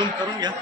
Zoom करून घ्या.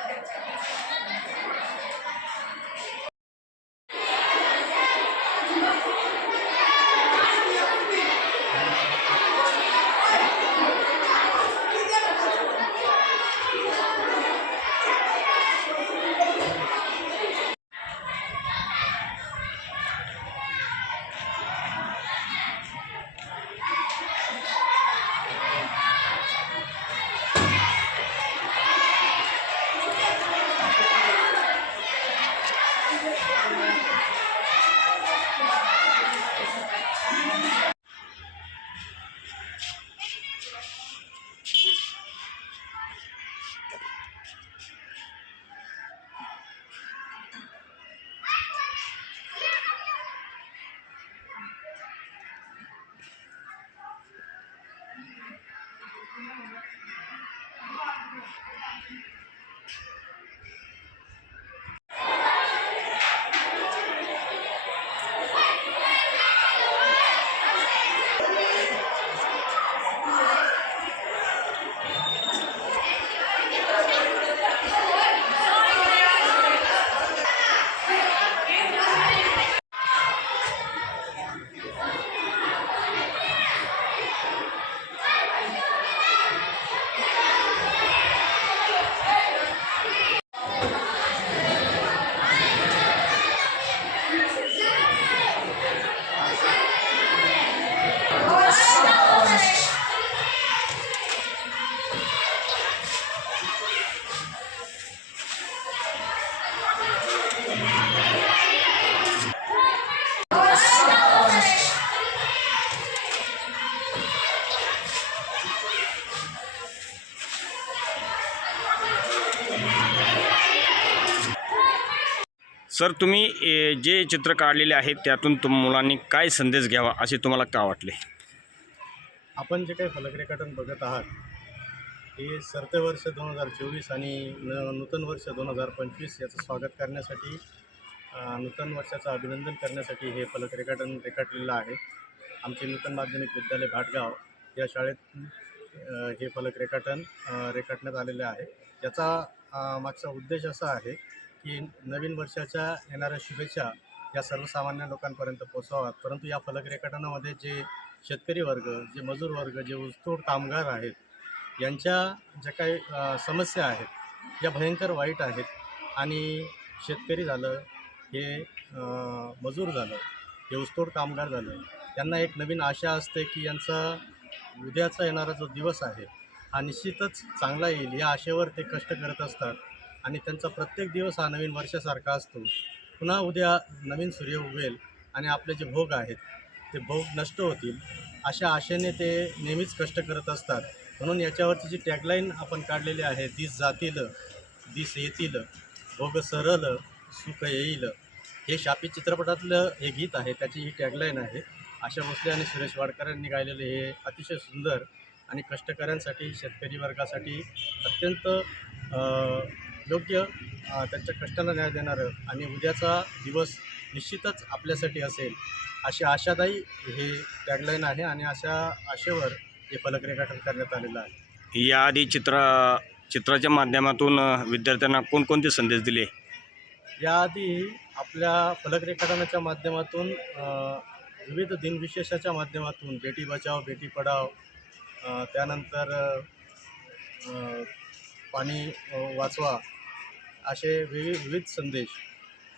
Sir, तुम्ही जे चित्र काढलेले आहेत त्यातून मुलांनी काय संदेश घ्यावा असे तुम्हाला का वाटले? आपण जे काही फलकरेखाटन बघत आहात हे सरते वर्ष 2024 आणि नूतन वर्ष 2025 याचं स्वागत करण्यासाठी, नूतन वर्षाचं अभिनंदन करण्यासाठी हे फलकरेखाटन रेखाटलेलं आहे. आमचे नूतन माध्यमिक विद्यालय भाटगाव या शाळेत हे फलकरेखाटन रेखाटण्यात आलेले आहे. याचा मागचा उद्देश असा आहे की नवीन वर्षाच्या येणाऱ्या शुभेच्छा या सर्वसामान्य लोकांपर्यंत पोहोचाव्यात. परंतु या फलकरेखाटनामध्ये जे शेतकरी वर्ग, जे मजूर वर्ग, जे ऊसतोड कामगार आहेत, यांच्या ज्या काही समस्या आहेत या भयंकर वाईट आहेत. आणि शेतकरी झालं, हे मजूर झालं, हे ऊसतोड कामगार झालं, यांना एक नवीन आशा असते की यांचा उद्याचा येणारा जो दिवस आहे हा निश्चितच चांगला येईल या आशेवर ते कष्ट करत असतात. आणि त्यांचा प्रत्येक दिवस हा नवीन वर्षासारखा असतो. पुन्हा उद्या नवीन सूर्य उगवेल आणि आपले जे भोग आहेत ते भोग नष्ट होतील अशा आशेने ते नेहमीच कष्ट करत असतात. म्हणून याच्यावरची जी टॅगलाईन आपण काढलेली आहे, दिस जातील दिस येतील, भोग सरल सुख येईल, हे शापी चित्रपटातलं हे गीत आहे, त्याची ही टॅगलाईन आहे. आशा भोसले आणि सुरेश वाडकर यांनी गायलेले हे अतिशय सुंदर आणि कष्टकऱ्यांसाठी, शेतकरी वर्गासाठी अत्यंत योग्य, त्यांच्या कष्टाला न्याय देणारं आणि उद्याचा दिवस निश्चितच आपल्यासाठी असेल अशी आशादायी हे टॅगलाईन आहे. आणि अशा आशेवर हे फलकरेखाटन करण्यात आलेलं आहे. याआधी चित्राच्या माध्यमातून विद्यार्थ्यांना कोणकोणते संदेश दिले? याआधी आपल्या फलकरेखाटनाच्या माध्यमातून विविध दिनविशेषाच्या माध्यमातून बेटी बचाव बेटी पढाव, त्यानंतर पाणी वाचवा असे विविध संदेश,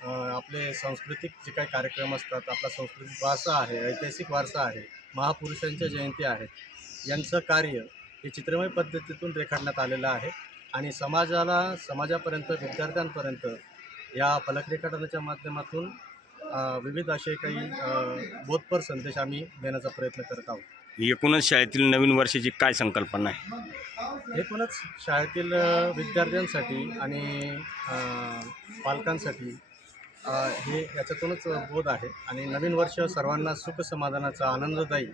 आपले सांस्कृतिक जे काही कार्यक्रम असतात, आपला सांस्कृतिक वारसा आहे, ऐतिहासिक वारसा आहे, महापुरुषांच्या जयंती आहेत, यांचं कार्य हे चित्रमय पद्धतीतून रेखाटण्यात आलेलं आहे. आणि समाजापर्यंत, विद्यार्थ्यांपर्यंत या फलकरेखाटनाच्या माध्यमातून विविध असे काही बोधपर संदेश आम्ही देण्याचा प्रयत्न करत आहोत. एकूणच शाळेतील नवीन वर्षाची काय संकल्पना आहे? एकूणच शाळेतील विद्यार्थ्यांसाठी आणि पालकांसाठी हे याच्यातूनच बोध आहे. आणि नवीन वर्ष सर्वांना सुख समाधानाचा, आनंददायी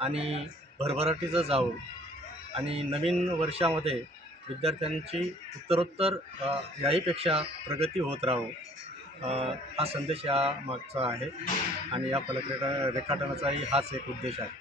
आणि भरभराटीचं जावं आणि नवीन वर्षामध्ये विद्यार्थ्यांची उत्तरोत्तर याहीपेक्षा प्रगती होत राहो, हा संदेश या मागचा आहे. आणि या रेखाटनाचाही हाच एक उद्देश आहे.